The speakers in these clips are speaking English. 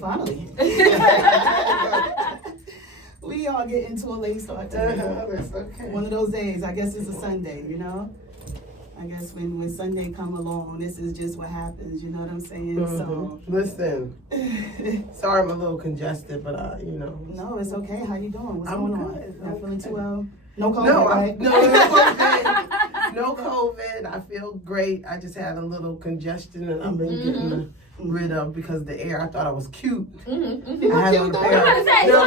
finally. We all get into a late start today. Okay. One of those days, I guess it's a Sunday, you know? I guess when Sunday come along, this is just what happens, you know what I'm saying? So listen, sorry I'm a little congested, but you know. No, it's okay. How you doing? What's I'm going good. on? Not I'm feeling good. too well? No COVID, No, right? no COVID. No COVID. I feel great. I just had a little congestion and I've been getting rid of because the air. I thought I was cute. I had on a pair. No,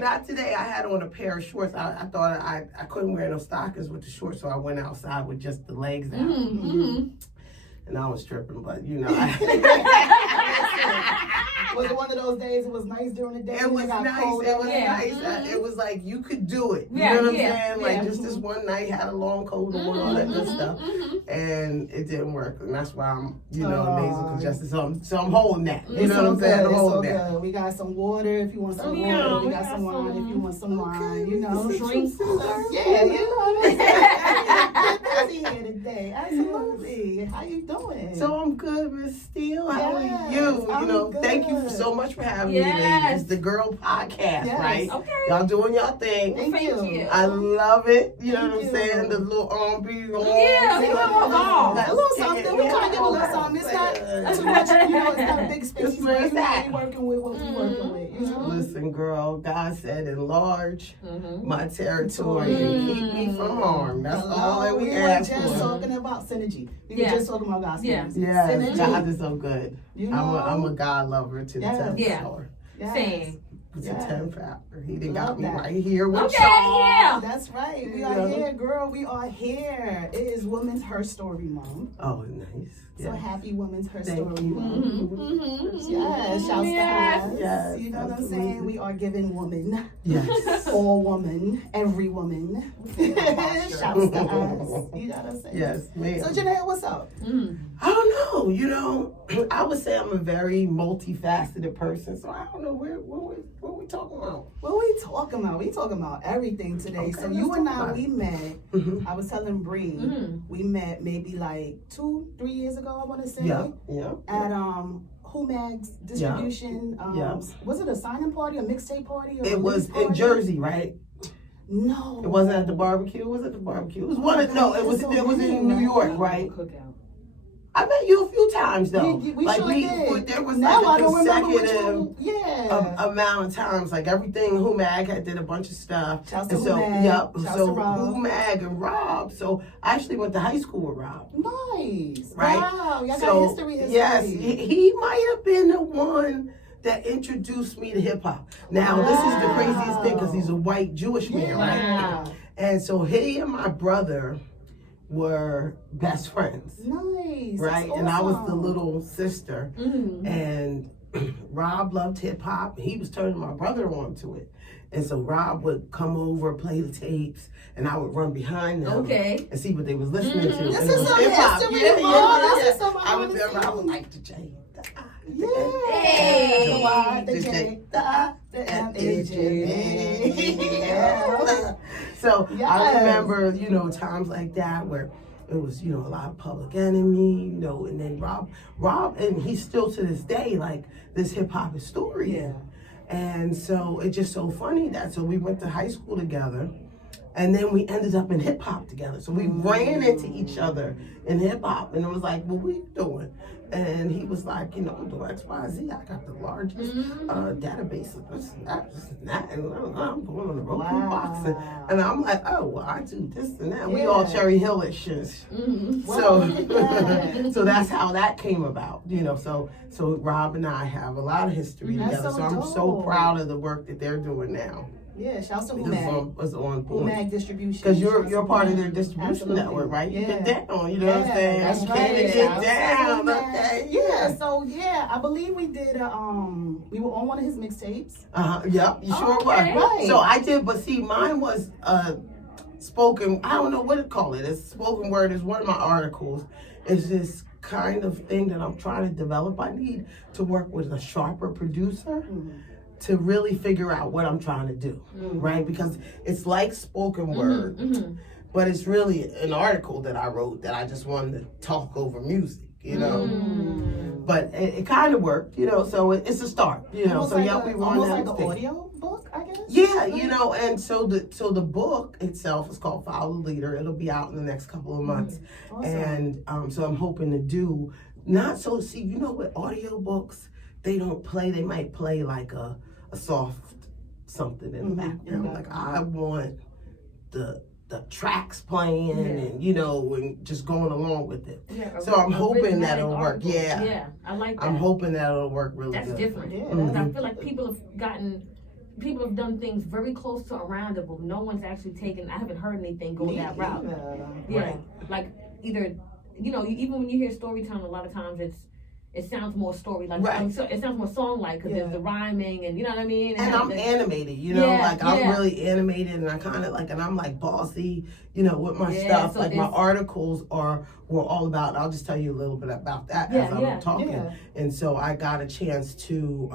not today. I had on a pair of shorts. I thought I couldn't wear no stockings with the shorts, so I went outside with just the legs out. And I was tripping, but you know. Was it one of those days? It was nice during the day. It was nice. It was nice. It was like you could do it. You know what I'm saying? Like just this one night, had a long coat on, all that good stuff, and it didn't work. And that's why I'm, amazing congested. So I'm holding that. You know what I'm saying? I'm holding that. We got some water if you want some water. We got some wine if you want some wine. You know, drinks. Yeah, you know what I'm saying. Get busy here today. Absolutely. How you doing? So I'm good, Miss Steele. How are you? Thank you so much for having me, ladies. It's the Girl Podcast, right? Okay. Y'all doing y'all thing. Thank you. I love it. You know what I'm saying? The little R&B. Yeah, we want a little something. We kind of give a little something. It's not too much, it's not a big space. We're working with what we're working with, you know? Listen, girl, God said enlarge my territory and keep me from harm. That's all that we ask for. We were just talking about synergy. We were just talking about gospel music. Yeah, Synergy. God is so good. You know? I'm a God lover to the 10th power. Same. It's a 10th hour. He done got me right here with y'all. Yeah. That's right. We are here, girl. We are here. It is Women's HerStory Month. Oh, nice. So happy Women's HerStory Thank you. Month. Yes, shouts to us. Yes, you know what I'm saying? We are giving woman. Yes. All woman. Every woman. Shouts to us. You know what I'm saying? Yes, ma'am. So Jineea, what's up? I don't know. I would say I'm a very multifaceted person, so I don't know what we talking about. What we talking about? We talking about everything today. So you and I, we met. I was telling Bri, we met maybe like 2-3 years ago. I want to say. Yeah. At HerStory's distribution. Was it a signing party, a mixtape party? Or it was in Jersey, right? No. It wasn't at the barbecue. Was it the barbecue? It was one. It was in New York, right? Cookout. I met you a few times though. We sure did. There was now like I a don't remember consecutive amount of times. Like everything, HerStory had did a bunch of stuff. Shouts to HerStory. So HerStory and Rob. So I actually went to high school with Rob. Nice. Right. Wow. Y'all got history. Yes, he might have been the one that introduced me to hip hop. Now this is the craziest thing because he's a white Jewish man, right? And so he and my brother were best friends. Nice. Right? Awesome. And I was the little sister. And Rob loved hip hop. He was turning my brother on to it. And so Rob would come over, play the tapes, and I would run behind them and see what they was listening to. This is some history. This is some I remember I would like to change. So I remember, times like that where it was, a lot of Public Enemy, and then Rob, and he's still to this day like this hip hop historian. And so it's just so funny so we went to high school together. And then we ended up in hip hop together. So we ran into each other in hip hop. And it was like, what you doing? And he was like, I'm doing X, Y, Z. I got the largest database of this and that. And I'm going on the Roku box. And I'm like, oh, well, I do this and that. We all Cherry Hill-ish. So that's how that came about. So Rob and I have a lot of history together. So I'm so proud of the work that they're doing now. Yeah, shouts to HerStory. Was on point. HerStory distribution. Because you're part of their distribution network, right? You get down, you know what I'm saying? That's you right. Get down, okay? Yeah, so I believe we did we were on one of his mixtapes. Yep, you sure was. Right. So I did, but see, mine was spoken, I don't know what to call it. It's spoken word is one of my articles. It's this kind of thing that I'm trying to develop. I need to work with a sharper producer. To really figure out what I'm trying to do, right? Because it's like spoken word, but it's really an article that I wrote that I just wanted to talk over music, But it kind of worked, you know. So it's a start, you know. Almost So like yeah, we were on almost that like an stage. audio book, I guess. Yeah, you know, and so the book itself is called Follow the Leader. It'll be out in the next couple of months, Awesome. and so I'm hoping to do not so. See, you know, with audio books, they don't play. They might play like a soft something in the background. Like I want the tracks playing and you know and just going along with it. Yeah, So I'm hoping that it'll work. article. Yeah. Yeah, I like that. I'm hoping that it'll work really That's good. different. Yeah, Because I feel like people have done things very close to around it, but no one's actually taken. I haven't heard anything go that route. Yeah, Right. like either you know, even when you hear story time, a lot of times it sounds more story like Right. it sounds more song like because there's the rhyming and you know what I mean. And I'm animated, you know, like I'm really animated, and I kind of like, and I'm like bossy, you know, with my stuff. so like my articles were all about. I'll just tell you a little bit about that as I'm talking. Yeah. And so I got a chance to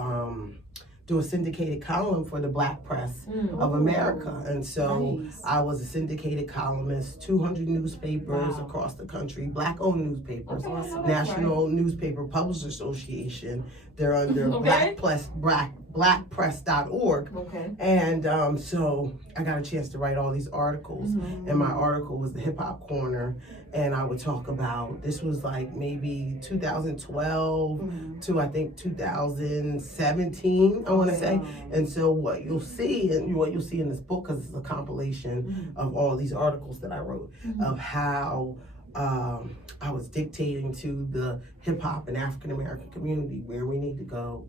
do a syndicated column for the Black Press of America, and so I was a syndicated columnist, 200 newspapers across the country, Black-owned newspapers, National Newspaper Publishers Association. They're under blackpress.org. Okay. And so I got a chance to write all these articles, and my article was the Hip Hop Corner, and I would talk about, this was like maybe 2012 to I think 2017, I want to say. And so what you'll see, and what you'll see in this book, because it's a compilation of all these articles that I wrote, of how I was dictating to the hip hop and African American community where we need to go,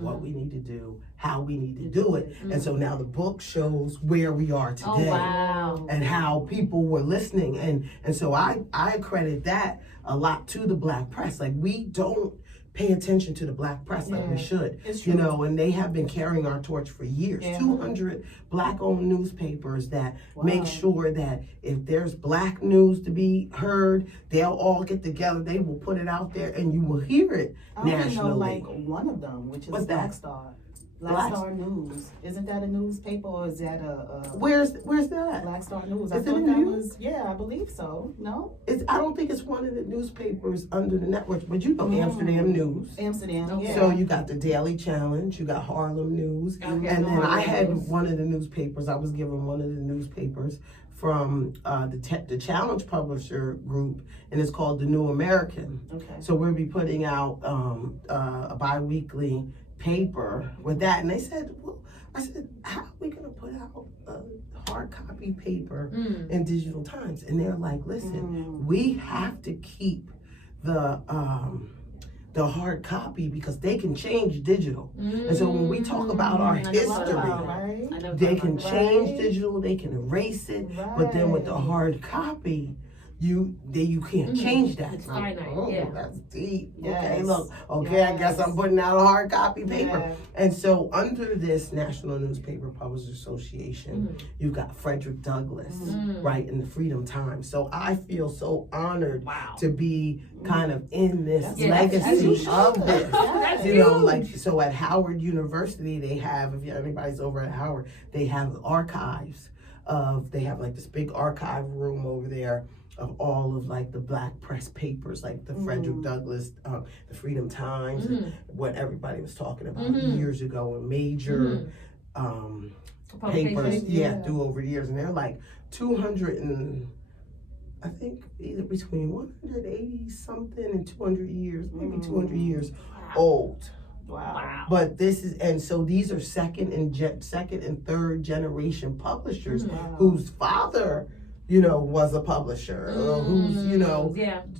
what we need to do, how we need to do it. And so now the book shows where we are today and how people were listening. And so I credit that a lot to the Black press. Like, we don't pay attention to the Black press like we should, you know, and they have been carrying our torch for years. 200 Black-owned newspapers that make sure that if there's Black news to be heard, they'll all get together, they will put it out there, and you will hear it nationally. I only know like one of them, which is Black Star. Black Star News. Isn't that a newspaper, or is that a Where's that? Black Star News? I Is it thought a that news? was, I believe so. No? I don't think it's one of the newspapers under the network, but you know Amsterdam News. Amsterdam, So you got the Daily Challenge, you got Harlem News, and then I had one of the newspapers, I was given one of the newspapers from the Challenge Publisher Group, and it's called The New American. So we'll be putting out a bi-weekly paper with that, and they said, well, I said, how are we gonna put out a hard copy paper in digital times? And they're like, listen, we have to keep the hard copy because they can change digital. And so when we talk about our history, they can change digital, they can erase it, but then with the hard copy, you can't change that. It's finite, That's deep. Yes. Okay, look. Okay, I guess I'm putting out a hard copy paper. And so under this National Newspaper Publishers Association, you've got Frederick Douglass, right, in the Freedom Times. So I feel so honored to be kind of in this legacy of this. You know, like, so at Howard University, they have, if anybody's over at Howard, they have archives they have like this big archive room over there of all of like the Black press papers, like the Frederick Douglass, the Freedom Times, and what everybody was talking about years ago, and major papers, through over the years, and they're like 200 and I think either between 180 something and 200 years, maybe 200 years old. Wow. But this is, and so these are second and third generation publishers whose father, you know, was a publisher, who's, you know,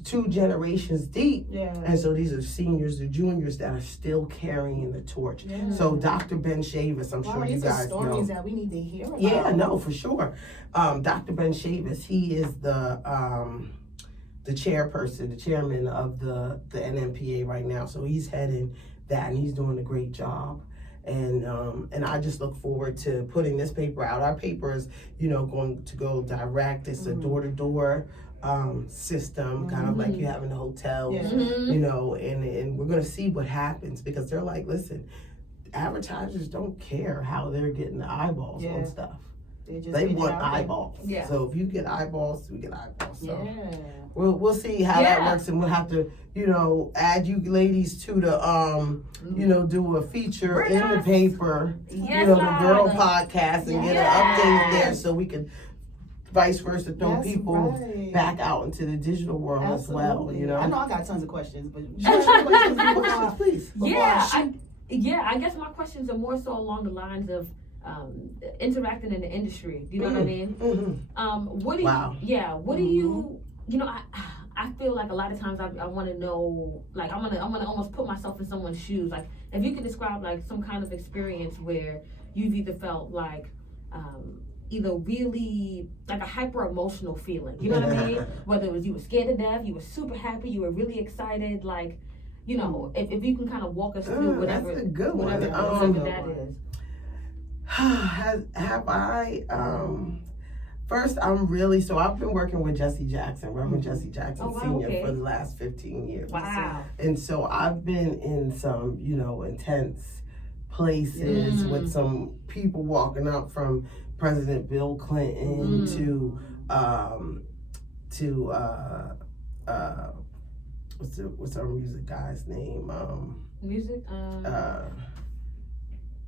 2 generations deep. And so these are seniors or juniors that are still carrying the torch. So Dr. Ben Chavis, I'm sure you guys know. Stories that we need to hear about. Yeah, no, for sure. Dr. Ben Chavis, he is the chairperson, the chairman of the NMPA right now. So he's heading that, and he's doing a great job. And I just look forward to putting this paper out. Our paper is, you know, going to go direct. It's a door-to-door system, kind of like you have in the hotels, you know, and we're going to see what happens, because they're like, listen, advertisers don't care how they're getting the eyeballs on stuff. They want eyeballs. Yeah. So if you get eyeballs, we get eyeballs. So Yeah. we'll see how that works, and we'll have to, add you ladies to the do a feature in the paper, Yes, the girl podcast, and get an update there so we can vice versa throw people back out into the digital world as well. I know I got tons of questions, but questions, please. I guess my questions are more so along the lines of interacting in the industry. Do you know what I mean? What do you? I feel like a lot of times I want to know, like I want to almost put myself in someone's shoes. Like if you could describe like some kind of experience where you've either felt like either really like a hyper emotional feeling, you know what I mean? Whether it was you were scared to death, you were super happy, you were really excited, like, if you can kind of walk us through whatever, that's a good one. whatever that is. Have I, first I've been working with Reverend Jesse Jackson Sr. for the last 15 years. Wow. And so I've been in some, intense places with some people walking up from President Bill Clinton to what's our music guy's name?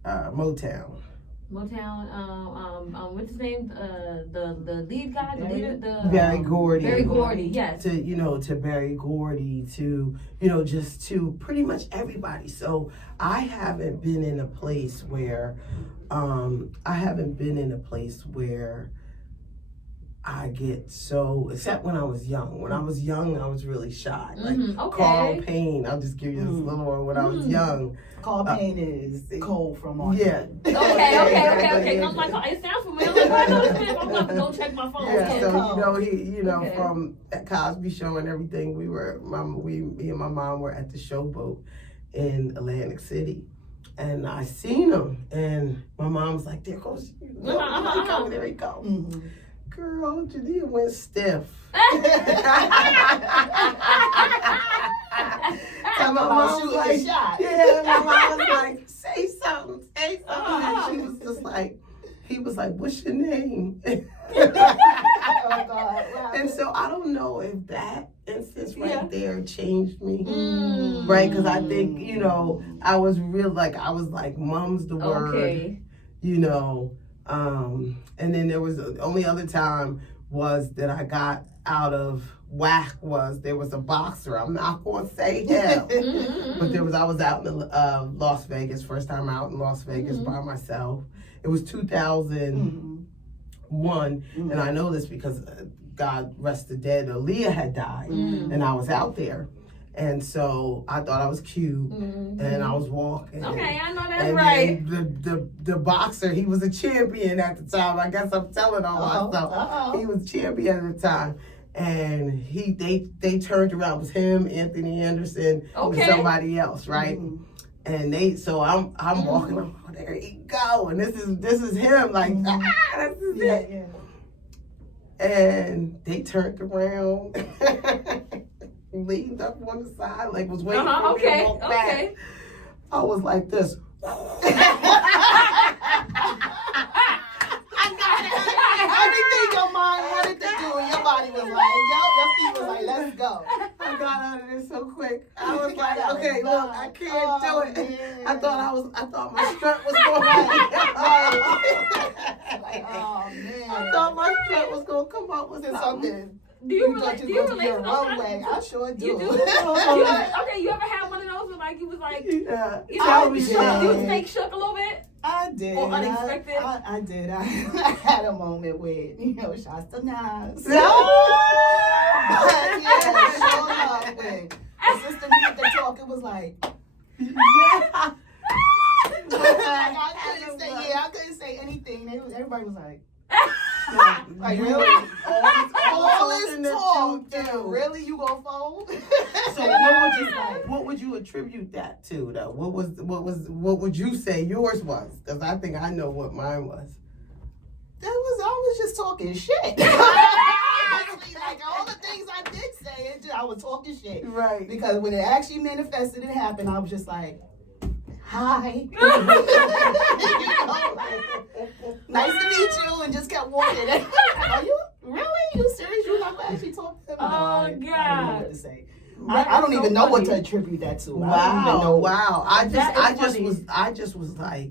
Motown. What's his name? The lead guy, the leader, Berry Gordy. Berry Gordy, yes. To Berry Gordy, to just to pretty much everybody. So I haven't been in a place where I get so, except when I was young. When I was young, I was really shy. Like Carl Payne, I'll just give you this little one. When I was young, Carl Payne is Cole from Martinez. Yeah. Okay. I'm like, it sounds familiar. I'm like, I know this man. I'm going to go check my phone. Yeah, so he, from that Cosby Show and everything, me and my mom were at the Showboat in Atlantic City. And I seen him, and my mom's like, there goes, there he goes. Girl, Jineea went stiff. And my mom was like, my mom was like, say something. And she was just like, he was like, what's your name? And so I don't know if that instance there changed me. Right? Because I think, I was like, mum's the word, and then there was the only other time was that I got out of whack was there was a boxer. I'm not going to say him, but I was out in Las Vegas, first time out in Las Vegas by myself. It was 2001, and I know this because God rest the dead, Aaliyah had died, and I was out there. And so I thought I was cute, and I was walking. Okay, I know that's right. The boxer, he was a champion at the time. I guess I'm telling on myself. He was champion at the time, and they turned around. It was him, Anthony Anderson, and somebody else, right? And I'm walking. Oh, there he go, and this is him. Like this is it. Yeah. And they turned around. Leaned up on the side, like was waiting for me to walk back. I was like this. I got everything your mind wanted to do, and your body was like, your feet was like, let's go. I got out of there so quick. I was like, okay, look, I can't do it. Man. I thought my strut was going I thought my strut was gonna come up with something. Do you relate to those? I sure do. You do? You ever had one of those where like you was like, you was fake shook a little bit? I did. Or unexpected? I did. I had a moment with, shots to Nas. Sure enough, when the sister needed to talk, it was like, I couldn't say anything. Everybody was like, like really? All this talk, really? You gonna fold? So what would you attribute that to though? What would you say yours was? Because I think I know what mine was. I was just talking shit. Like all the things I did say, I was talking shit. Right. Because when it actually manifested and happened, I was just like, hi. Nice to meet you, and just kept walking. Are you really? You serious? You're not gonna actually talk to him? Oh, God. I don't know what to say. I don't even know what to attribute that to. Wow. I just was like,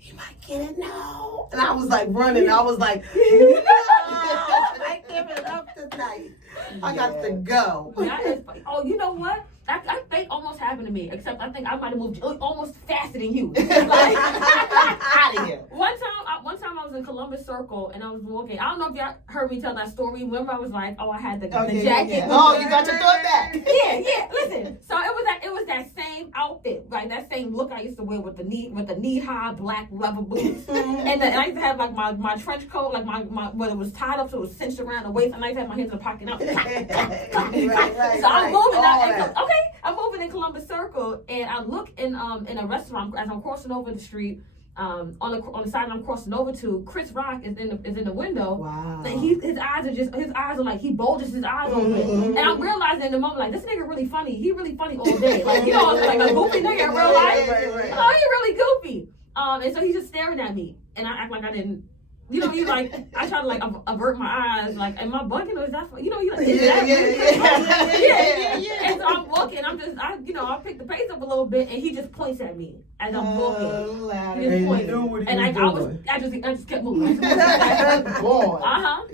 you might get it now. And I was like running. I was like, no, I give it up tonight. I got to go. That is funny. Oh, you know what? I think almost happened to me, except I think I might have moved almost faster than you. Like, out of here. One time I was in Columbus Circle and I was walking. I don't know if y'all heard me tell that story. Remember I was like, oh, I had the jacket. Yeah. Oh, you got your thought back. Yeah. Listen, so it was that same outfit, right? That same look I used to wear with the knee high black rubber boots, and I used to have like my trench coat, like my when it was tied up so it was cinched around the waist. And I used to have my hands in the pocket. Right. So I'm moving. I'm moving in Columbus Circle, and I look in a restaurant as I'm crossing over the street. On the side I'm crossing over to, Chris Rock is in the window. Wow. And his eyes are like, he bulges his eyes open. And I'm realizing in the moment, like, this nigga really funny. He really funny all day. Like, you know, like a goofy nigga in real life. Right. Oh, he really goofy. And so he's just staring at me, and I act like I didn't. You know, you like, I try to like avert my eyes, like, am I bugging or is that, you know, you like, yeah. And so I'm walking, I pick the pace up a little bit, and he just points at me as I'm walking. He just points, and I just kept moving. Got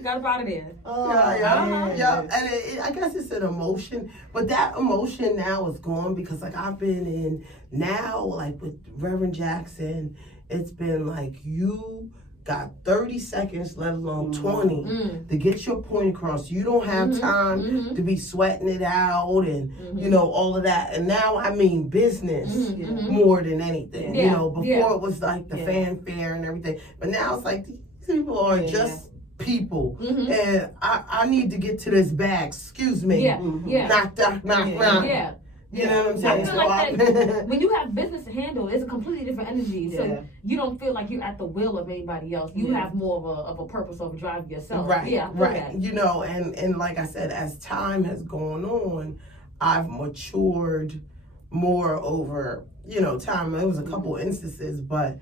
up out of there. And I guess it's an emotion, but that emotion now is gone because like I've been in now, like with Reverend Jackson, it's been like you got 30 seconds, let alone 20, to get your point across. You don't have time to be sweating it out and, you know, all of that. And now I mean business more than anything. Yeah. You know, before it was like the fanfare and everything. But now it's like these people are just people. And I need to get to this bag. Excuse me. Knock. Yeah. You know what I'm saying? I feel like that when you have business to handle, it's a completely different energy. So you don't feel like you're at the will of anybody else. You have more of a purpose of drive yourself. Right. Yeah. Right. You know, and like I said, as time has gone on, I've matured more over, you know, time. There was a couple instances, but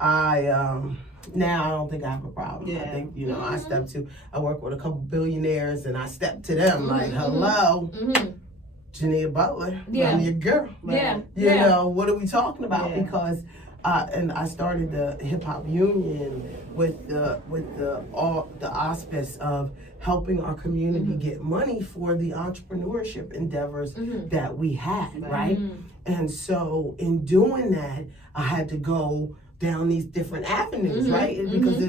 I now I don't think I have a problem. I think, you know, I work with a couple billionaires and I step to them like, hello. Jineea Butler, I'm your girl. You know, what are we talking about? Because and I started the Hip Hop Union with the auspice of helping our community get money for the entrepreneurship endeavors that we had, right? And so in doing that, I had to go down these different avenues, right? Because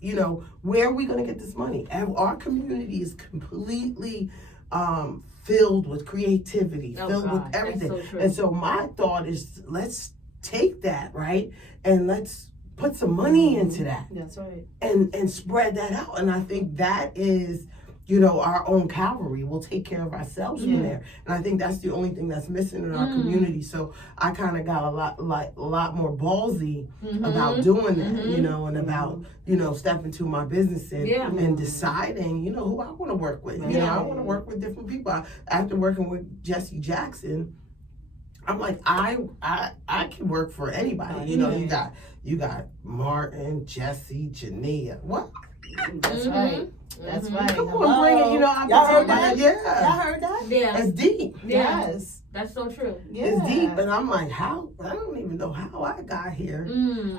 you know, where are we going to get this money? Our community is completely filled with creativity, filled with everything. And so my thought is, let's take that, right? And let's put some money into that. That's right. And spread that out. And I think that is, you know, our own cavalry. We'll take care of ourselves from there. And I think that's the only thing that's missing in our community. So I kind of got a lot more ballsy about doing that, you know, and about, you know, stepping to my business and deciding, you know, who I want to work with. You know, I want to work with different people. After working with Jesse Jackson, I'm like, I can work for anybody. You know, you got Martin, Jesse, Jineea. What? That's right. That's right. Come on, bring it. You know, y'all heard that? Yeah. Y'all heard that? Yeah. It's deep. Yes. That's so true. It's deep, and I'm like, how? I don't even know how I got here.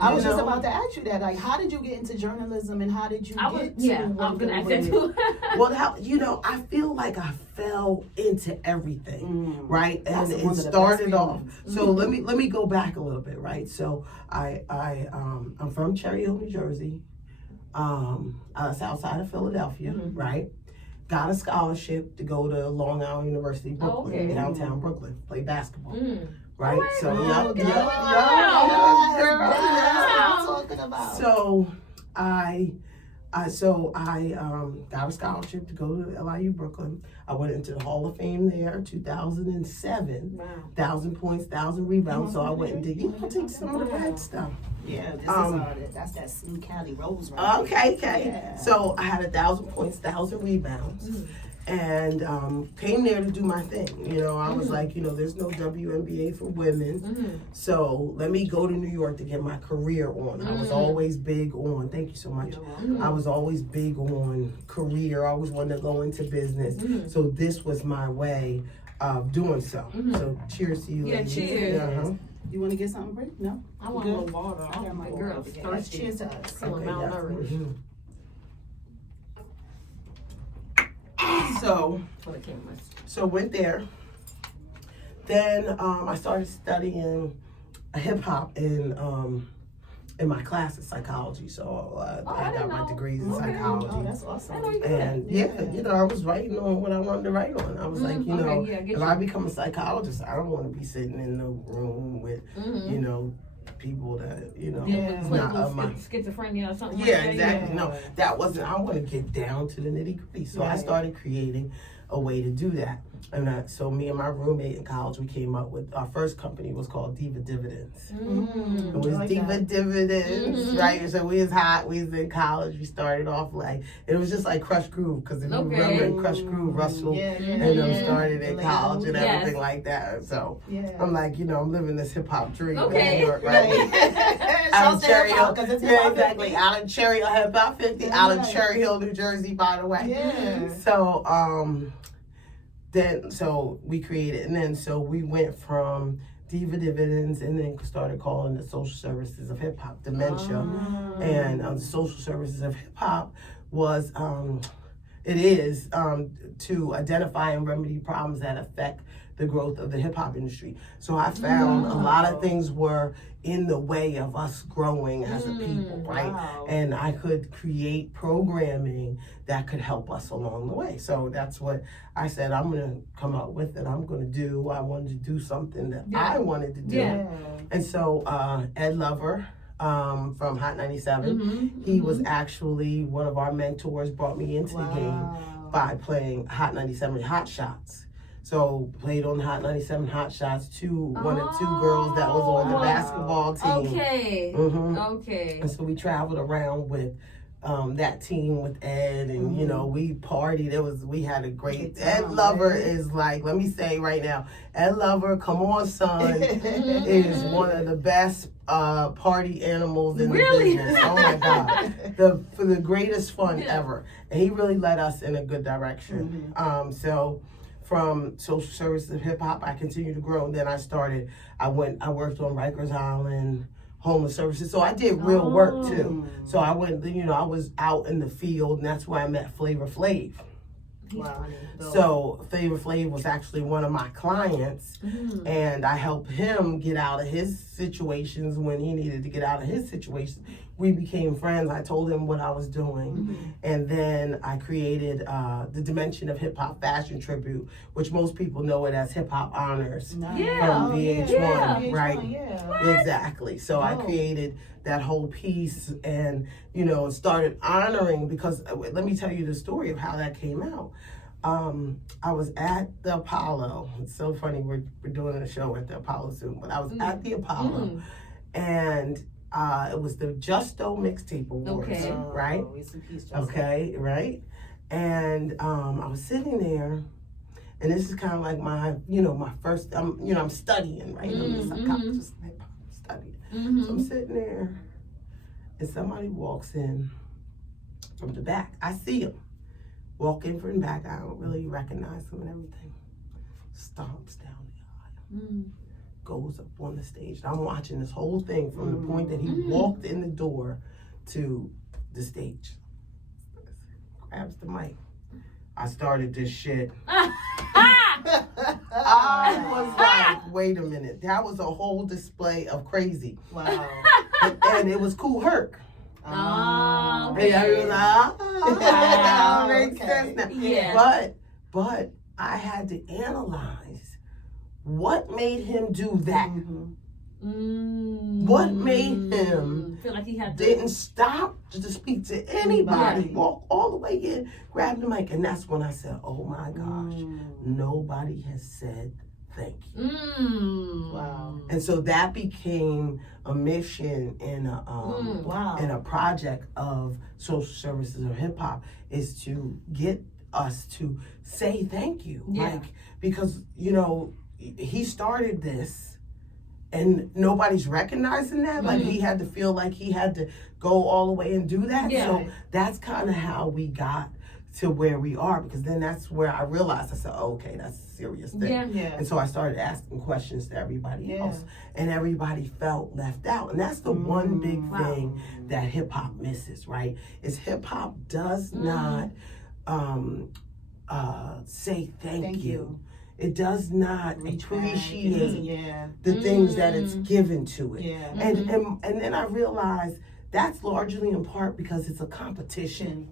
I was just about to ask you that. Like, how did you get into journalism, and how did you get to? I was gonna ask that too. Well, you know, I feel like I fell into everything, right? And it started off. So let me go back a little bit, right? So I'm from Cherry Hill, New Jersey. South side of Philadelphia, right? Got a scholarship to go to Long Island University, Brooklyn, downtown Brooklyn, play basketball, right? So I got a scholarship to go to LIU Brooklyn. I went into the Hall of Fame there, 2007. 1,000 points, 1,000 rebounds. So I went and did, take some of that stuff. Yeah, that's that Snoop Cali Rose, right? Okay. Yeah. So I had 1,000 points, 1,000 rebounds. and came there to do my thing. You know, I was like, you know, there's no WNBA for women, so let me go to New York to get my career on. I was always big on, thank you so much, I was always big on career. I always wanted to go into business, so this was my way of doing so. So cheers to you, ladies. Cheers. You want to get something, Bri? No? I want a little water. I got my girl. Cheers to us. Feeling malnourished. So went there. Then I started studying hip hop in my class of psychology. So I got my degrees in psychology. Oh, that's awesome. And you know, I was writing on what I wanted to write on. I was like, you know, if I become a psychologist, I don't want to be sitting in the room with, you know, people that, you know, not of my schizophrenia or something. Yeah, exactly. No, that wasn't. I want to get down to the nitty gritty. So I started creating a way to do that. And so me and my roommate in college, we came up with our first company was called Diva Dividends. It was like Diva Dividends, right? So we was hot. We was in college. We started off like it was just like Crush Groove, because if you remember in Crush Groove, Russell and started in college and everything like that. So I'm like, you know, I'm living this hip hop dream in New York, right? Out of Cherry Hill, exactly. Out of Cherry Hill, hip hop 50, out of Cherry Hill, New Jersey, by the way. So then so we created, and then so we went from Diva Dividends and then started calling the social services of hip hop dementia. And the social services of hip hop was it is to identify and remedy problems that affect the growth of the hip hop industry. So I found a lot of things were in the way of us growing as a people, right? And I could create programming that could help us along the way. So that's what I said I'm gonna come up with, and I'm gonna do. I wanted to do something that I wanted to do. And so Ed Lover from Hot 97, he was actually one of our mentors, brought me into the game by playing Hot 97 Hot Shots. So played on Hot 97 Hot Shots, one of two girls that was on the basketball team. Okay. And so we traveled around with that team with Ed, and you know, we partied. We had a great Ed Lover is like, let me say right now, Ed Lover, come on son, is one of the best party animals in the business. Oh my God. For the greatest fun ever. And he really led us in a good direction. So from social services of hip hop, I continued to grow. And then I worked on Rikers Island, homeless services. So I did real work too. So I went, you know, I was out in the field, and that's where I met Flavor Flav. So Flavor Flav was actually one of my clients, and I helped him get out of his situations when he needed to get out of his situations. We became friends. I told him what I was doing, and then I created the Dimension of Hip Hop Fashion Tribute, which most people know it as Hip Hop Honors from VH1, right? Exactly. So I created that whole piece, and you know, started honoring, because let me tell you the story of how that came out. I was at the Apollo. It's so funny, we're doing a show at the Apollo soon, but I was at the Apollo, and it was the Justo Mixtape Awards, right? Okay, right? And I was sitting there, and this is kind of like my, you know, my first, I'm studying, right? I'm a psychologist, studying. So I'm sitting there, and somebody walks in from the back. I see him walk in from the back. I don't really recognize him and everything. Stomps down the aisle. Goes up on the stage. I'm watching this whole thing from the point that he walked in the door to the stage. Grabs the mic. I started this shit. I was like, wait a minute. That was a whole display of crazy. Wow. And it was Cool Herc. Oh, okay. And I was like, that makes sense now. Yeah. But I had to analyze what made him do that. What made him feel like he didn't stop to speak to anybody, walk all the way in, grab the mic, and that's when I said, oh my gosh, nobody has said thank you. Wow. And so that became a mission and a project of social services of hip hop, is to get us to say thank you. Yeah. Like, because, you know, he started this and nobody's recognizing that. Like, he had to feel like he had to go all the way and do that. Yeah. So that's kind of how we got to where we are, because then that's where I realized, I said, oh, okay, that's a serious thing. Yeah. And so I started asking questions to everybody else, and everybody felt left out. And that's the one big thing that hip hop misses, right? Is hip hop does not say thank you. It does not appreciate the things that it's given to it. And then I realized that's largely in part because it's a competition,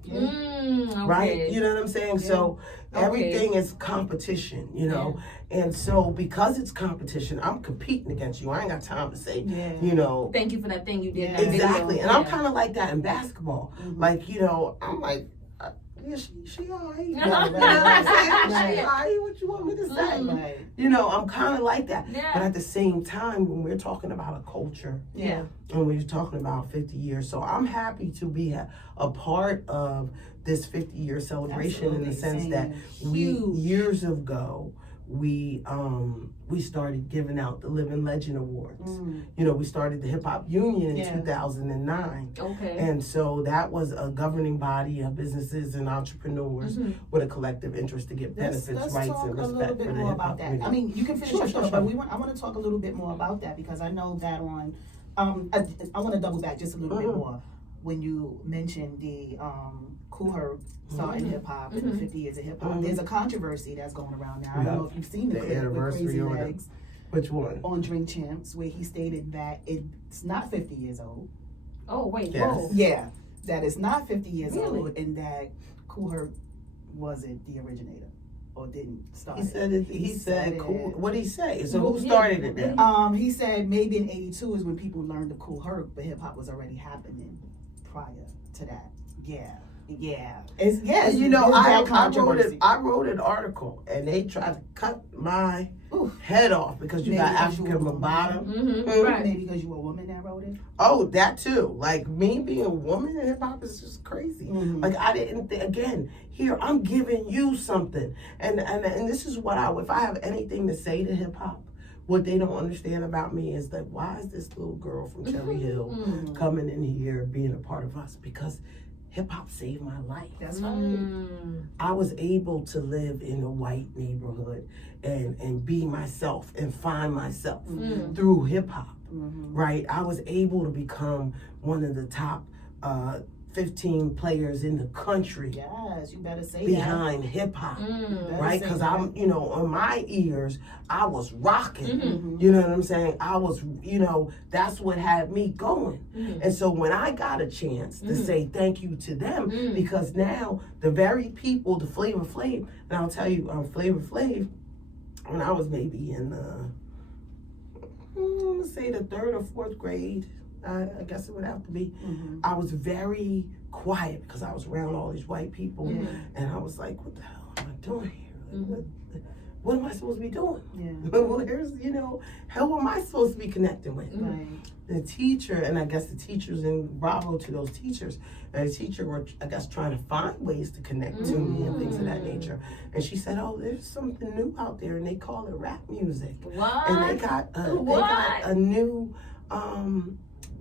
right? You know what I'm saying? So everything is competition, you know? And so because it's competition, I'm competing against you. I ain't got time to say, you know. Thank you for that thing you did. That Exactly. video. And I'm kind of like that in basketball. Like, you know, I'm like, yeah, she all right. You know what I'm saying? She all right. What you want me to say? You know, I'm kind of like that. But at the same time, when we're talking about a culture, and we're talking about 50 years, so I'm happy to be a part of this 50-year celebration. In the sense that years ago, we started giving out the Living Legend Awards. You know, we started the Hip Hop Union in 2009. And so that was a governing body of businesses and entrepreneurs with a collective interest to get benefits, rights, and respect for the hip hop community. I mean, you can finish your story, but I want to talk a little bit more about that, because I know that I want to double back just a little bit more when you mentioned the Kool Herc starting hip hop in the 50 years of hip hop. There's a controversy that's going around now. I don't know if you've seen the clip with Crazy Legs. Which one? On Drink Champs, where he stated that it's not 50 years old. Oh, wait, whoa. Yeah, that it's not 50 years old, and that Kool Herc wasn't the originator or didn't start. He said cool. What did he say? So who started it then? He said maybe in '82 is when people learned the Kool Herc, but hip hop was already happening prior to that. You know, I wrote an article, and they tried to cut my head off because you got African bottom. Right. Maybe because you were a woman that wrote it. Oh, that too. Like, me being a woman in hip hop is just crazy. Like, I didn't again, here I'm giving you something. And this is what if I have anything to say to hip hop, what they don't understand about me is that why is this little girl from Cherry Hill coming in here being a part of us? Because hip hop saved my life. That's right. I was able to live in a white neighborhood and be myself and find myself through hip hop. Right? I was able to become one of the top 15 players in the country. Yes, you better say behind hip hop, right? Because I'm, you know, on my ears, I was rocking. You know what I'm saying? I was, you know, that's what had me going. And so when I got a chance to say thank you to them, because now the very people, the Flavor Flav, and I'll tell you, Flavor Flav, when I was maybe in let's say the 3rd or 4th grade. I guess it would have to be. I was very quiet because I was around all these white people, and I was like, what the hell am I doing here? Like, what am I supposed to be doing? Where's, you know, who am I supposed to be connecting with? The teacher, and I guess the teachers, and bravo to those teachers, and the teacher were, I guess, trying to find ways to connect to me and things of that nature. And she said, oh, there's something new out there, and they call it rap music. And they got a new,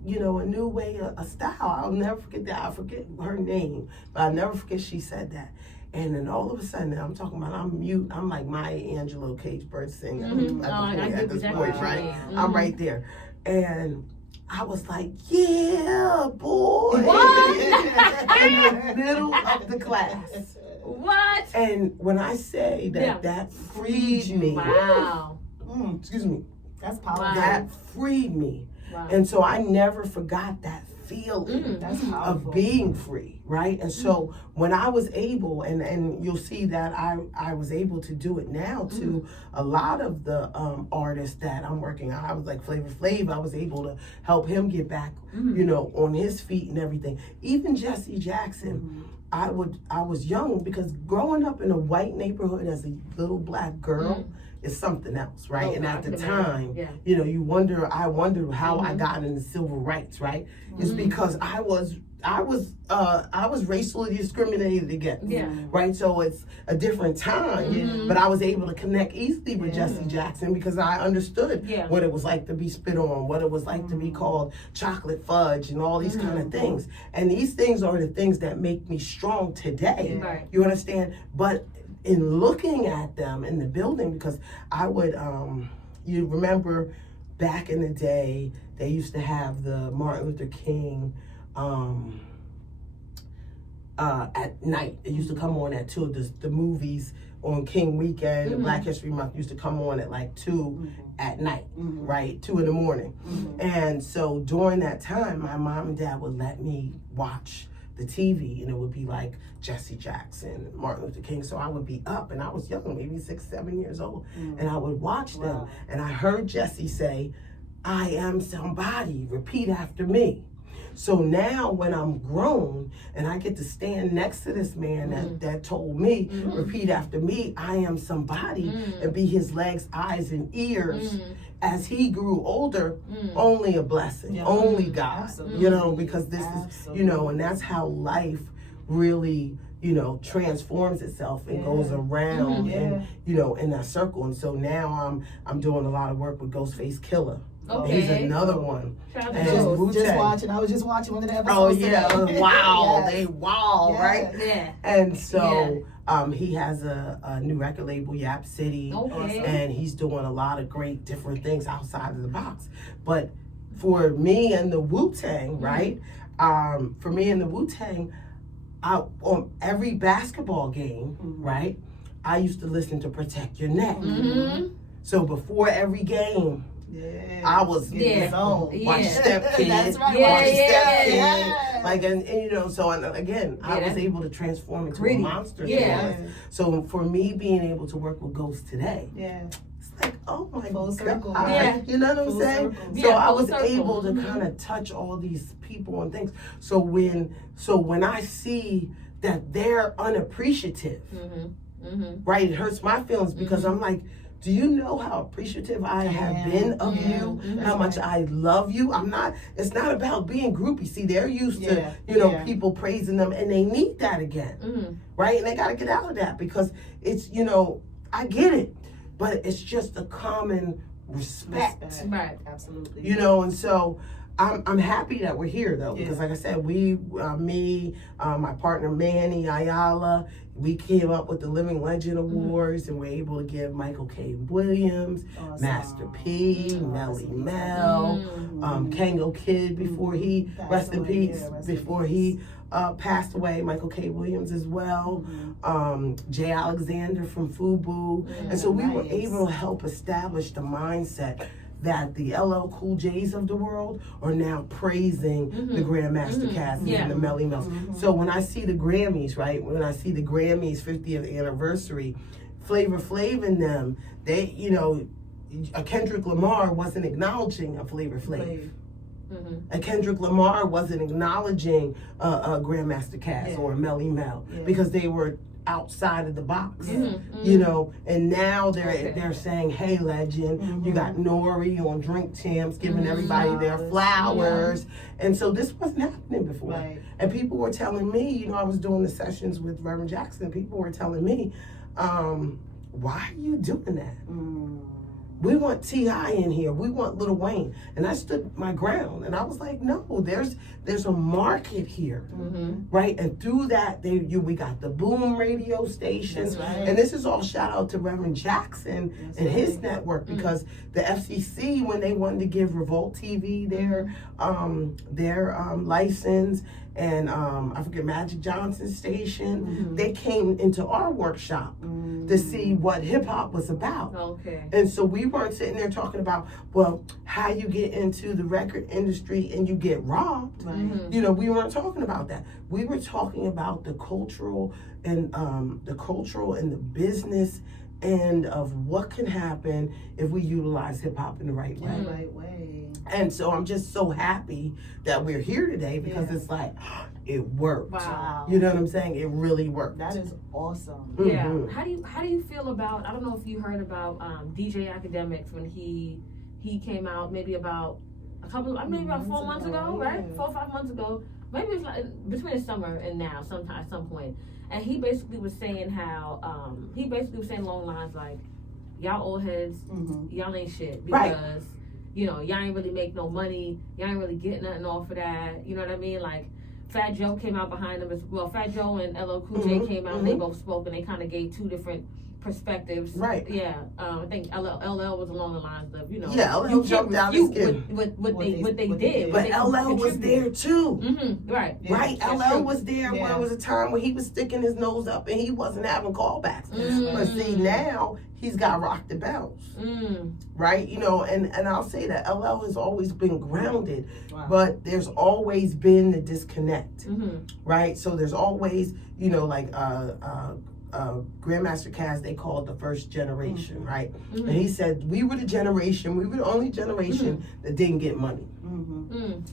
you know, a new way, a style. I'll never forget that. I forget her name, but I'll never forget she said that. And then all of a sudden, I'm talking about, I'm mute. I'm like Maya Angelou, Cage Bird singer at this point, right? I'm right there. And I was like, yeah, boy. What? In the middle of the class. What? And when I say that, that freed me. Wow. Excuse me. That's powerful. That freed me. And so I never forgot that feeling of being free, right? And so when I was able, and you'll see that I was able to do it now to a lot of the artists that I'm working on. I was like Flavor Flav, I was able to help him get back, you know, on his feet and everything. Even Jesse Jackson, I was young, because growing up in a white neighborhood as a little black girl is something else, right? And at the time, you know, I wondered how I got into civil rights, right? It's because I was I was racially discriminated against. Yeah. Right? So it's a different time, but I was able to connect easily with Jesse Jackson because I understood what it was like to be spit on, what it was like to be called chocolate fudge and all these kind of things. And these things are the things that make me strong today. Right. You understand? But in looking at them in the building, because I would, you remember back in the day, they used to have the Martin Luther King at night. It used to come on at 2. The movies on King Weekend, Black History Month used to come on at like 2 at night, right? 2 in the morning. And so during that time, my mom and dad would let me watch the TV, and it would be like Jesse Jackson, Martin Luther King. So I would be up, and I was young, maybe 6, 7 years old, and I would watch them. And I heard Jesse say, "I am somebody, repeat after me." So now when I'm grown and I get to stand next to this man that told me, repeat after me, I am somebody, and be his legs, eyes, and ears as he grew older, only a blessing, only God, Absolutely. you know, because this is, you know, and that's how life really, you know, transforms itself and goes around and, you know, in that circle. And so now I'm doing a lot of work with Ghostface Killer. Okay. He's another one. Shout out to And Ghost. I was just watching one of the episodes. Oh yeah, today. wow, Yes. they wow, Yes. right? Yeah. And so he has a new record label, Yap City, Okay. and he's doing a lot of great different things outside of the box. But for me and the Wu-Tang, right? For me and the Wu-Tang, on every basketball game, right? I used to listen to Protect Your Neck. So before every game, I was in the zone. Watch Step Kid. That's right. Watch Step Kid. Yeah. Like, and you know, so again, I was able to transform into a monster. Yeah. So for me being able to work with Ghost today, it's like, oh my Full circle. God. Yeah. You know what I'm Full saying? circle. So Yeah, I full was circle. able to kind of touch all these people and things. So when I see that they're unappreciative, right, it hurts my feelings because I'm like, do you know how appreciative I have been of you? How much I love you? It's not about being groupie. See, they're used to, you know, people praising them, and they need that again, right? And they got to get out of that because it's, you know, I get it, but it's just a common respect. Right. Absolutely. You know, and so I'm happy that we're here though, because like I said, me, my partner Manny Ayala, we came up with the Living Legend Awards, and we're able to give Michael K. Williams, Master P, Melly Mel, Kango Kid before he, rest in peace, before he passed away, Michael K. Williams as well, Jay Alexander from FUBU. And so we were able to help establish the mindset that the LL Cool J's of the world are now praising the Grandmaster Cassis and the Melly Mels. So when I see the Grammys, right, when I see the Grammys 50th anniversary, Flavor Flav in them, they, you know, a Kendrick Lamar wasn't acknowledging a Flavor Flav. And Kendrick Lamar wasn't acknowledging a Grandmaster Cass or a Melly Mel because they were outside of the box, you know, and now they're saying, hey, legend, you got Nori on Drink Champs giving everybody their flowers. And so this wasn't happening before. And people were telling me, you know, I was doing the sessions with Reverend Jackson, people were telling me, why are you doing that? We want T.I. in here. We want Lil Wayne. And I stood my ground. And I was like, no, there's a market here, right? And through that, we got the Boom radio stations. And this is all shout out to Reverend Jackson and his network, because the FCC, when they wanted to give Revolt TV their license, and I forget, Magic Johnson's station, they came into our workshop to see what hip hop was about. And so we weren't sitting there talking about, well, how you get into the record industry and you get robbed. You know, we weren't talking about that. We were talking about the cultural and the business end of what can happen if we utilize hip hop in the right way. And so I'm just so happy that we're here today, because it's like, it worked. You know what I'm saying? It really worked. That is awesome. How do you feel about, I don't know if you heard about DJ Academics when he came out maybe about 4 months ago, right? 4 or 5 months ago, maybe it's like between the summer and now, sometime at some point. And he basically was saying how along the lines like, y'all old heads, y'all ain't shit because y'all ain't really make no money, y'all ain't really get nothing off of that. You know what I mean? Like Fat Joe came out behind them as well. Fat Joe and LL Cool J came out. And they both spoke and they kind of gave two different perspectives. Right. Yeah. I think LL was along the lines of LL jumped out his skin. What they did. But LL was there too. Right. Yeah, right. LL was there when it was a time when he was sticking his nose up and he wasn't having callbacks. But see now he's got Rock the Bounce. Right. And I'll say that LL has always been grounded, but there's always been the disconnect. Right. So there's always like Grandmaster Caz, they called the first generation, right? And he said we were the only generation that didn't get money,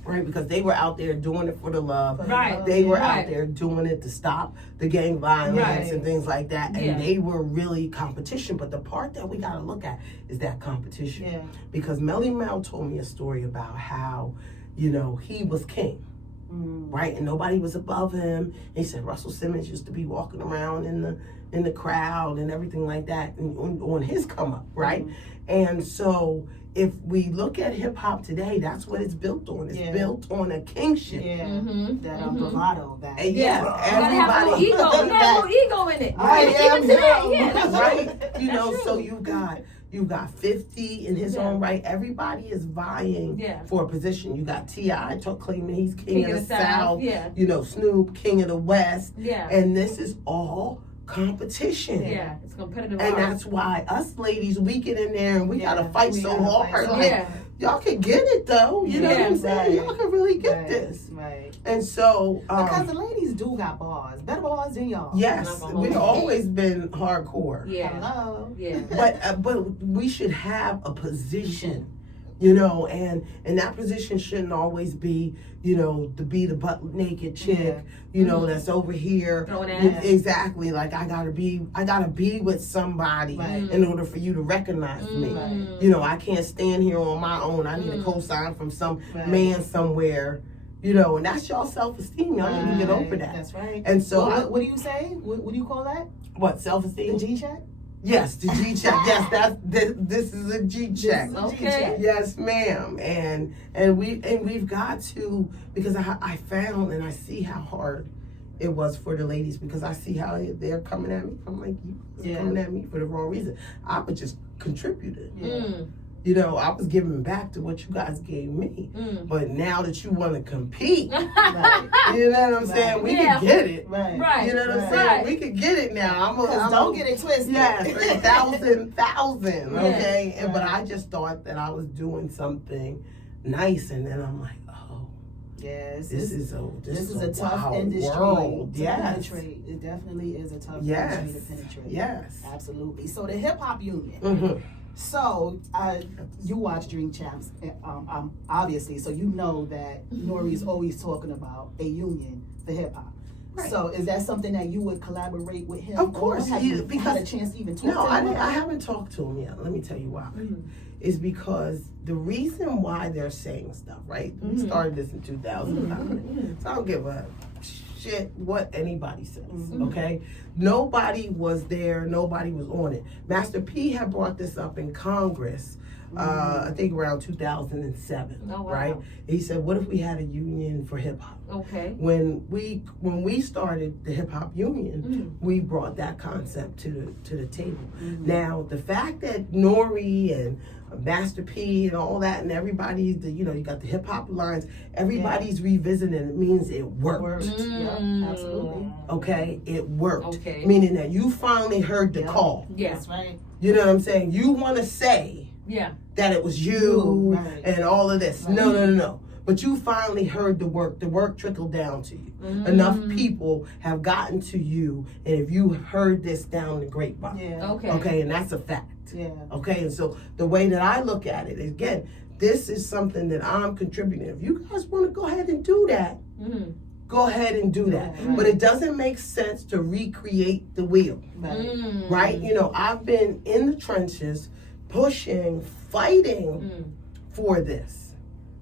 right? Because they were out there doing it for the love, they were out there doing it to stop the gang violence and things like that, and they were really competition. But the part that we got to look at is that competition, because Melly Mel told me a story about how he was king. Right, and nobody was above him. He said Russell Simmons used to be walking around in the crowd and everything like that, and on his come up, right? And so if we look at hip hop today, that's what it's built on. It's built on a kingship. That bravado. That everybody. Have a little ego in it. Right. So you got 50 in his own right. Everybody is vying for a position. You got T.I. claiming he's king of the South. Snoop, king of the West. And this is all competition. It's competitive. And that's why us ladies, we get in there and we gotta fight so hard. Like, y'all can get it though. You know what I'm saying? Y'all can really get this. Right. And so because the ladies do got bars. Better bars than y'all. Yes. We've always been hardcore. Hello. But we should have a position. And that position shouldn't always be, to be the butt naked chick, that's over here. Exactly. Like I gotta be with somebody in order for you to recognize me. I can't stand here on my own. I need a cosign from some man somewhere. And that's y'all self-esteem. Y'all need to get over that. That's right. And so what do you say? What do you call that? What, self-esteem? The G-check? Yes, the G-check. Yes, this is a G-check. Okay. Yes, ma'am. And we've got to, because I found and I see how hard it was for the ladies, because I see how they're coming at me. I'm like, you're coming at me for the wrong reason. I was just contributing. I was giving back to what you guys gave me. But now that you want to compete, you know what I'm saying? We can get it. Right. You know what I'm saying? We can get it now. Don't get it twisted. Yes, 1,000, okay? But I just thought that I was doing something nice, and then I'm like, oh. Yes, this is a tough industry to penetrate. It definitely is a tough industry to penetrate. Yes. Absolutely. So the Hip Hop Union. So, you watch Dream Champs, obviously, so you know that Nori's always talking about a union for hip hop. Right. So, is that something that you would collaborate with him? Of course, have you had a chance to even talk to him? No, I haven't talked to him yet. Let me tell you why. Is because the reason why they're saying stuff, right? We started this in 2005, so I don't give a shit what anybody says, okay? Nobody was there, nobody was on it. Master P had brought this up in Congress, I think around 2007, right? He said, what if we had a union for hip hop? Okay. When we started the Hip Hop Union, we brought that concept to the table. Now, the fact that Nori and Master P and all that, and everybody's you got the hip hop lines, everybody's revisiting it, means it worked. Absolutely. Okay, it worked. Okay. Meaning that you finally heard the call. That's right. You know what I'm saying? You want to say that it was you and all of this. No. But you finally heard the work trickled down to you. Enough people have gotten to you, and if you heard this down the grapevine. Okay, and that's a fact. Okay, and so the way that I look at it, again, this is something that I'm contributing. If you guys want to go ahead and do that, go ahead and do that. But it doesn't make sense to recreate the wheel. Right? I've been in the trenches, pushing, fighting for this.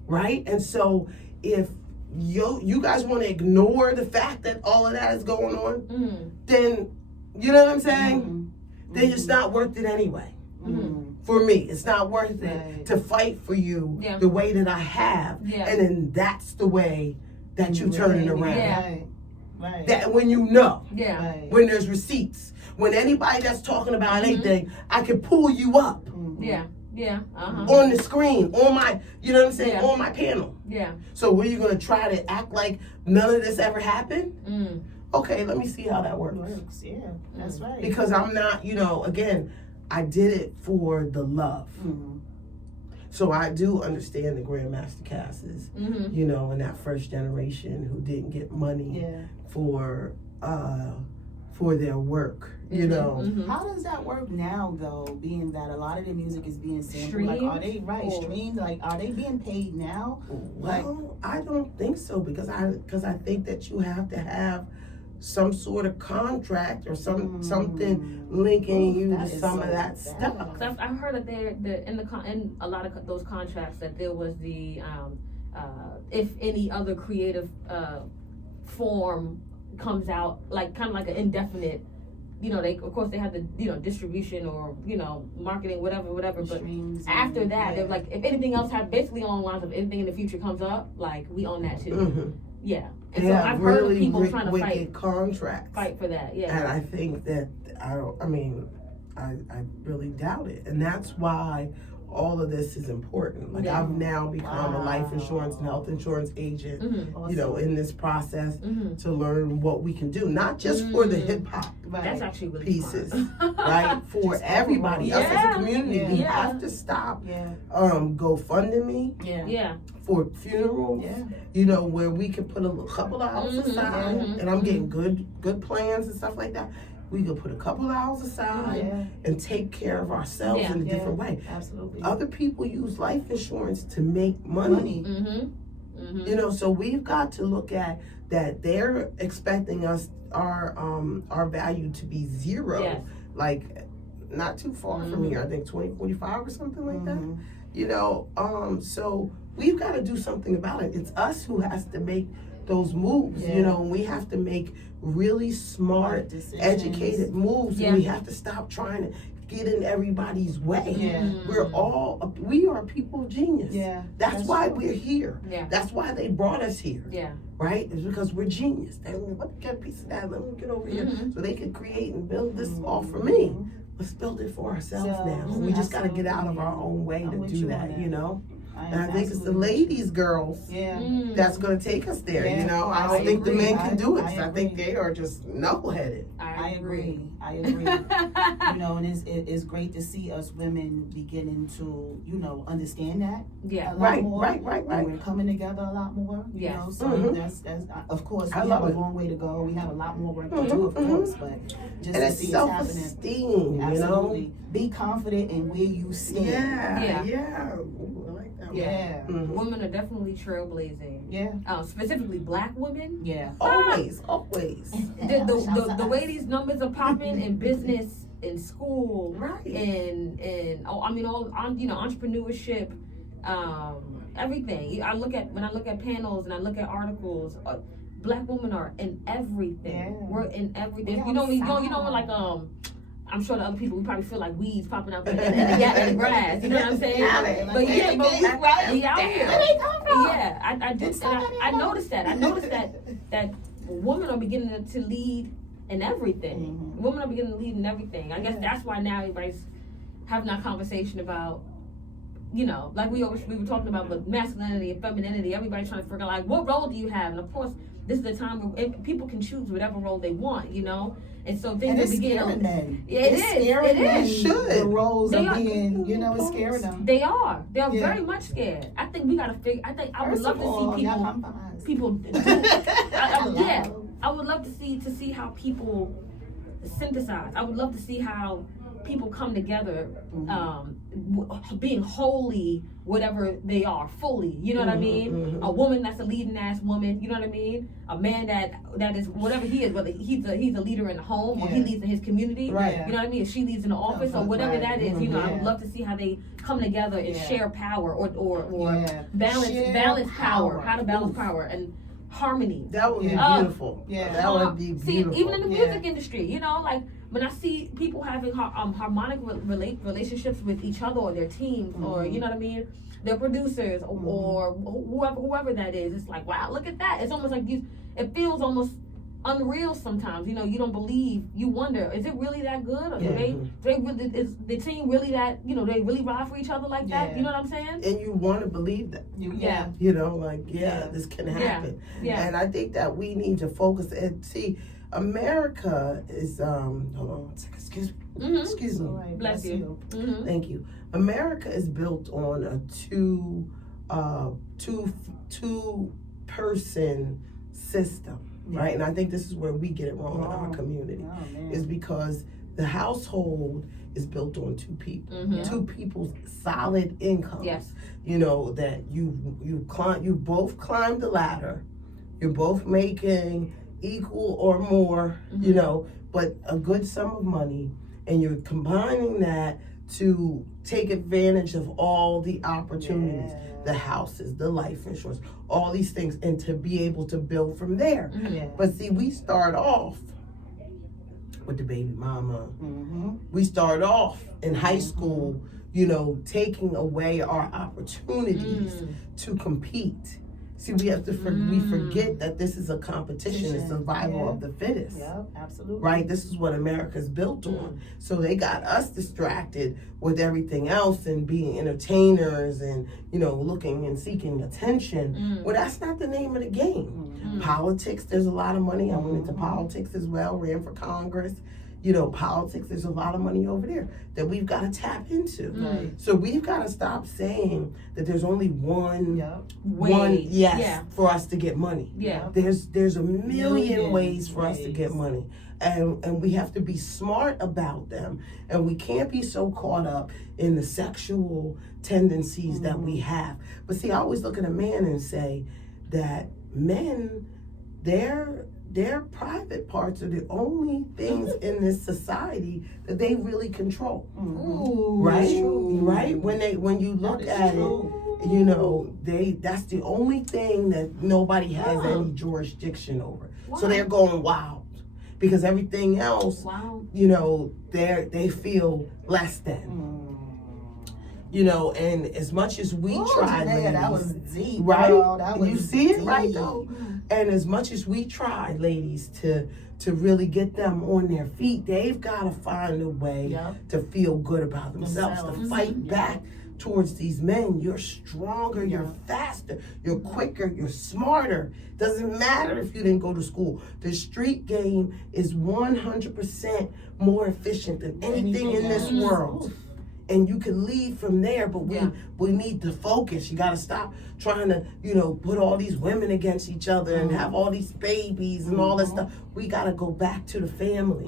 Right? And so if you guys want to ignore the fact that all of that is going on, then, you know what I'm saying? Then it's not worth it anyway. For me, it's not worth it to fight for you the way that I have. And then that's the way that you turn it around. That when you know, when there's receipts, when anybody that's talking about anything, I can pull you up. On the screen, on my, you know what I'm saying, on my panel. So were you gonna try to act like none of this ever happened? Okay, let me see how that works. That's right. Because I'm not, you know, again, I did it for the love. So I do understand the Grandmaster Casses, you know, in that first generation who didn't get money for their work, you know. How does that work now, though, being that a lot of the music is being sampled? Like, are they streamed? Like, are they being paid now? Well, I don't think so, because I think that you have to have some sort of contract or something linking you to some of that stuff. I've heard that in a lot of those contracts that there was the if any other creative form comes out, like kind of like an indefinite, you know, they have the, you know, distribution or, you know, marketing, whatever, but streams after that they're like, if anything else basically along the lines of anything in the future comes up, like, we own that too. And so I've heard of people trying to fight for that. And I think that I really doubt it, and that's why all of this is important. Like, I've now become a life insurance and health insurance agent, you know, in this process to learn what we can do, not just for the hip hop that's actually really pieces, right? For everybody else as a community, we have to stop GoFundMe for funerals, you know, where we can put a couple of hours aside, and I'm getting good plans and stuff like that. We could put a couple hours aside and take care of ourselves in a different way. Absolutely. Other people use life insurance to make money. You know, so we've got to look at that. They're expecting us our value to be zero, like not too far from here. I think 2045 or something like that. You know, so we've got to do something about it. It's us who has to make those moves, you know, and we have to make really smart, educated moves, and we have to stop trying to get in everybody's way. We are people of genius. That's why we're here. That's why they brought us here. Right? It's because we're genius. They let me get a piece of that, let me get over here, so they can create and build this all for me. Let's build it for ourselves now. We just got to get out of our own way to do that, you know? And I think it's the ladies, girls, that's going to take us there, you know? I don't think the men can do it. I think they are just knuckleheaded. I agree. You know, and it's great to see us women beginning to, you know, understand that a lot more. Right. We're coming together a lot more, you know? So that's of course, we have a long way to go. We have a lot more work to do, of course, but just to see it happening. Self-esteem, you know? Be confident in where you stand. Women are definitely trailblazing. Specifically Black women. Always. The way these numbers are popping in business, in school, in entrepreneurship, everything. When I look at panels and I look at articles, Black women are in everything. We're in everything. You know, like I'm sure the other people, we probably feel like weeds popping up in the grass. You know what I'm saying? We out here. I noticed that. I noticed that women are beginning to lead in everything. Women are beginning to lead in everything. I guess that's why now everybody's having that conversation about, you know, like we were talking about with masculinity and femininity. Everybody's trying to figure out, like, what role do you have? And of course, this is the time where people can choose whatever role they want, you know? And so things are beginning. Men. It is. The roles are being, you know, it's scaring them. They are. They're very much scared. I think we gotta figure. I would love to see people. I would love to see how people synthesize. I would love to see how people come together, being wholly, whatever they are, fully, you know what I mean? A woman that's a leading ass woman, you know what I mean? A man that is whatever he is, whether he's a leader in the home or he leads in his community, right? You know what I mean? If she leads in the office or whatever that is, you know, I would love to see how they come together and share power or balance power, how to balance power and harmony. That would be beautiful. That would be beautiful. See, even in the music industry, you know, like when I see people having harmonic relationships with each other or their teams or, you know what I mean, their producers or whoever that is, it's like, wow, look at that. It's almost like it feels almost unreal sometimes. You know, you don't believe, you wonder, is it really that good? Or is the team really that, you know, they really ride for each other like that? You know what I'm saying? And you want to believe that. You know, like, this can happen. And I think that we need to focus and see, America is, hold on one second, excuse me. Right, bless you. Thank you. America is built on a two person system, right? And I think this is where we get it wrong in our community, is because the household is built on two people, two people's solid income. You know, that you both climb the ladder, you're both making equal or more, you know, but a good sum of money, and you're combining that to take advantage of all the opportunities, the houses, the life insurance, all these things, and to be able to build from there. But see, we start off with the baby mama. We start off in high school, you know, taking away our opportunities to compete. See, we have to we forget that this is a competition, it's survival of the fittest. Absolutely. Right? This is what America's built on. So they got us distracted with everything else and being entertainers and, you know, looking and seeking attention. Well, that's not the name of the game. Politics, there's a lot of money. I went into politics as well, ran for Congress. You know, politics, there's a lot of money over there that we've got to tap into. So we've got to stop saying that there's only one way for us to get money. There's a million ways for us to get money. And we have to be smart about them. And we can't be so caught up in the sexual tendencies that we have. But see, I always look at a man and say that men, their private parts are the only things in this society that they really control. Right? When you look at it, you know, that's the only thing that nobody has any jurisdiction over. So they're going wild because everything else, you know, they feel less than. You know, and as much as we try, ladies, that was deep, right? That was you see deep. it, right, though? And as much as we try, ladies, to really get them on their feet, they've got to find a way to feel good about themselves, to fight back towards these men. You're stronger, you're faster, you're quicker, you're smarter. Doesn't matter if you didn't go to school. The street game is 100% more efficient than anything in this world. And you can lead from there, but we need to focus. You got to stop trying to, you know, put all these women against each other and have all these babies and all that stuff. We got to go back to the family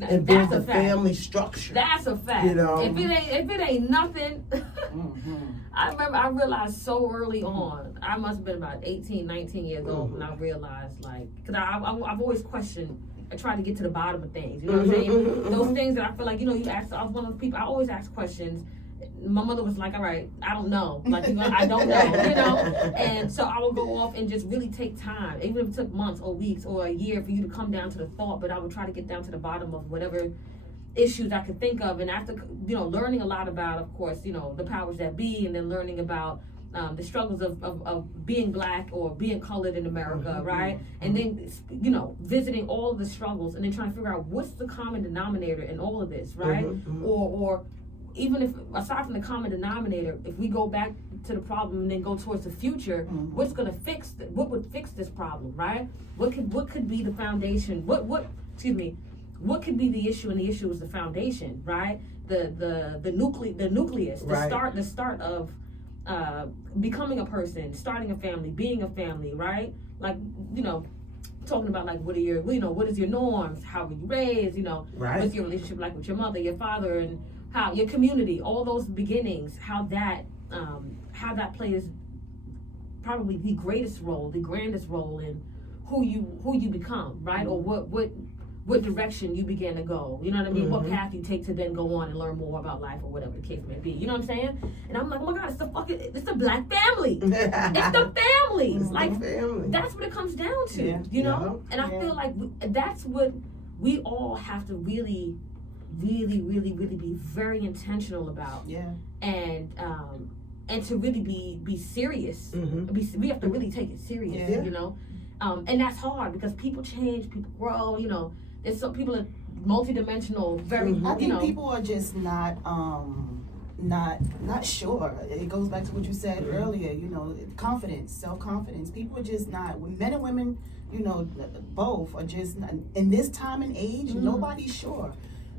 and build the family structure. That's a fact. You know, if it ain't nothing, I remember I realized so early on. I must have been about 18, 19 years old when I realized, like, because I've always questioned. I try to get to the bottom of things, you know what I'm saying? Those things that I feel like, you know, you ask, I was one of those people, I always ask questions. My mother was like, all right, I don't know. Like, you know, I don't know, you know? And so I would go off and just really take time, even if it took months or weeks or a year for you to come down to the thought, but I would try to get down to the bottom of whatever issues I could think of. And after, you know, learning a lot about, of course, you know, the powers that be, and then learning about the struggles of being Black or being colored in America, right? And then, you know, visiting all of the struggles and then trying to figure out what's the common denominator in all of this, right? Or even if, aside from the common denominator, if we go back to the problem and then go towards the future, what's going to what would fix this problem, right? What could be the foundation? What could be the issue? And the issue is the foundation, right? The nucleus, the start of becoming a person, starting a family, being a family, right? Like, you know, talking about like what is your norms? How were you raised? Right. What's your relationship like with your mother, your father, and how your community, all those beginnings, how that plays probably the greatest role, the grandest role in who you become, right? Or what direction you begin to go. You know what I mean? What path you take to then go on and learn more about life or whatever the case may be. You know what I'm saying? And I'm like, oh my God, it's the black family. It's the family. It's like the family. That's what it comes down to. Yeah. You know? And I feel like that's what we all have to really, really, really, really be very intentional about. Yeah. And to really be serious. We have to really take it serious, you know? And that's hard because people change, people grow, There's some people are multidimensional, very, I think people are just not sure. It goes back to what you said earlier, confidence, self-confidence. People are just not, men and women, both are just not, in this time and age, nobody's sure.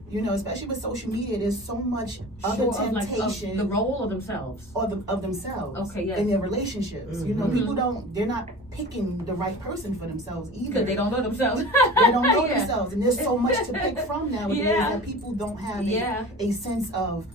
Especially with social media, there's so much other temptation. Of the role of themselves. Or of themselves. Okay, yes. In their relationships. People they're not picking the right person for themselves either. Because they don't know themselves. They don't know themselves. And there's so much to pick from nowadays that people don't have a sense of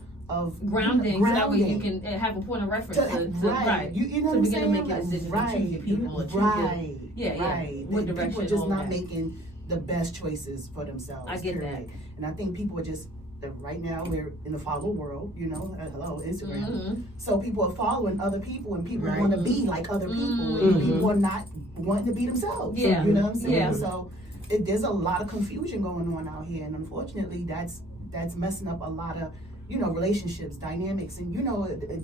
grounding, so that way you can have a point of reference right. You know what I'm saying? To begin to make a decision to choose your people. Right. What direction? People are just not making the best choices for themselves. I get that. And I think people are just, right now we're in the follow world, hello, Instagram. So people are following other people and people want to be like other people and people are not wanting to be themselves. Yeah. You know what I'm saying? Yeah. So there's a lot of confusion going on out here, and unfortunately that's messing up a lot of, relationships, dynamics, and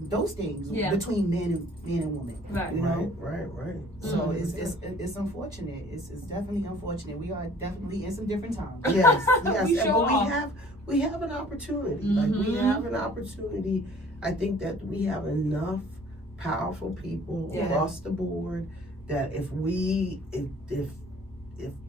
those things between men and women. Right. Right. So it's unfortunate. It's definitely unfortunate. We are definitely in some different times. Yes. Sure we have an opportunity. Like we have an opportunity. I think that we have enough powerful people across the board that if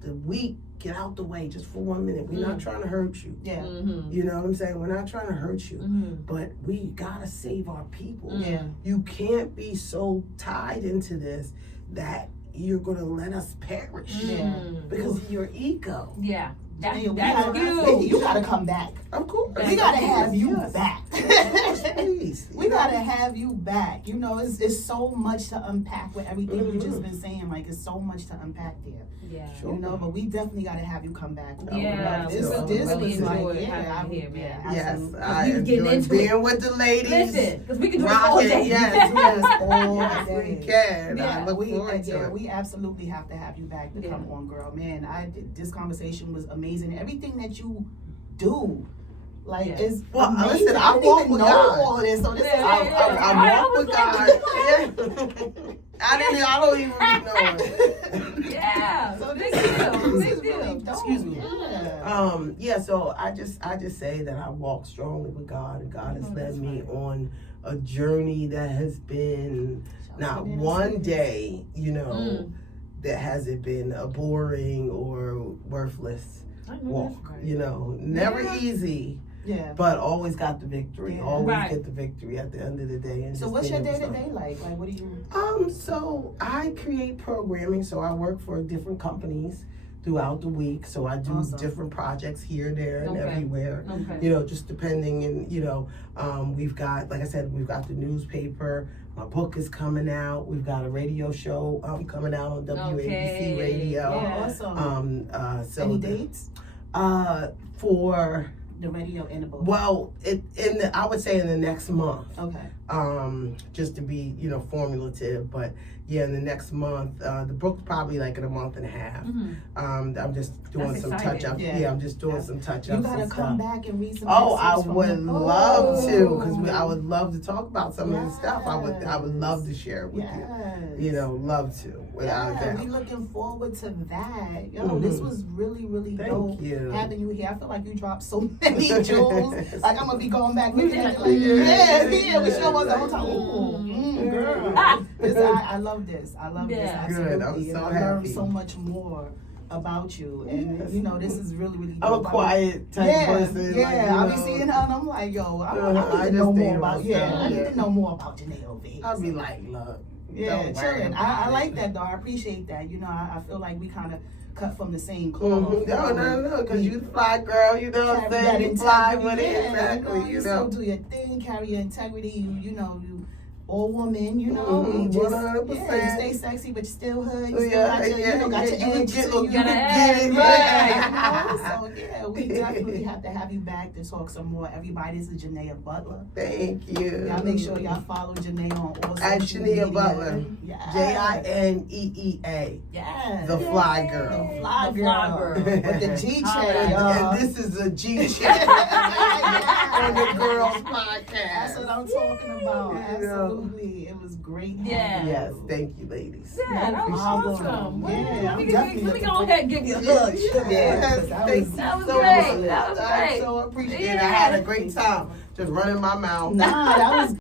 the weak get out the way just for 1 minute. We're not trying to hurt you. Yeah. You know what I'm saying? We're not trying to hurt you. But we gotta save our people. Yeah. You can't be so tied into this that you're gonna let us perish because of your ego. Yeah. That's you. You gotta come back. Of course. We gotta have you back. Please. We gotta have you back. It's so much to unpack with everything you just been saying. Like, it's so much to unpack there. Yeah. Sure. But we definitely gotta have you come back. Yeah. This really was like, having you here, man. Yes, absolutely. I enjoy being with the ladies. Listen, because we can do it all day. Yes, all day. We can. Yeah, I look forward to it. We absolutely have to have you back to come on, girl. Man, this conversation was amazing. Everything that you do, is amazing. Listen, I didn't walk even with know God. all of this. So this is I walk with God. I don't even know it. Yeah. So Big this deal. is really dope. Excuse me. Yeah. So I just say that I walk strongly with God, and God has led me on a journey that has been not one day, that hasn't been a boring or worthless walk. Never easy. Yeah. But always got the victory. Yeah. Always get the victory at the end of the day. And so what's your day-to-day like? Like, what do you... So I create programming. So I work for different companies throughout the week. So I do different projects here, there, and everywhere. Okay. Just depending. And, we've got, like I said, we've got the newspaper. My book is coming out. We've got a radio show coming out on WABC Radio. Yeah. So any dates? For... The radio and the book. Well, I would say in the next month. Okay. Just to be, formulative, but in the next month. The book's probably like in a month and a half. I'm just doing some touch up. Yeah, I'm just doing some touch ups. You gotta come back and read some. I would love to, because I would love to talk about some of the stuff. I would love to share it with you. Love to, without a doubt. We're looking forward to that. This was really, really dope. Thank you. Having you here, I feel like you dropped so many jewels. Like, I'm gonna be going back looking at it like, we sure was the whole time. Girl, I love this. I love this. Absolutely. Good. I'm so I happy. learned so much more about you, and this is really, really dope. I'm a quiet type person. Yeah, I'll be seeing her, and I'm like, yo, I need to know more about. I need to know more about Jineea. I'll be like, look, Yeah, Don't worry chilling. about I it. like that though. I appreciate that. You know, I feel like we kind of cut from the same cloth. No, because you the fly girl, you know what I'm Carry saying? that You fly integrity, with it, yeah, exactly, you still do your thing, carry your integrity, you know, you all woman, you know, you just, 100%. yeah, you stay sexy, but you still hood, you still got your, you know, got your you edge can to you. get it, Right, you know? So yeah, we definitely have to have you back to talk some more. Everybody, this is Jineea Butler. Thank you. Y'all make sure y'all follow Jineea on all At social Jineea media. Butler. Yes. Jineea. Yes. The fly girl. The fly The fly girl. girl. With the G check, Alright. y'all. And this is a G check on the girls podcast. That's what I'm talking about. Yeah. Absolutely. It was great. having Yeah. you. Yes, thank you, ladies. Yeah, that was problem. awesome. Yeah, let me I'm go ahead and give you a hug. Yes, thank you That was so great. much. That was I great. so appreciate it. I Yeah. had a great time just running my mouth. Nah, that was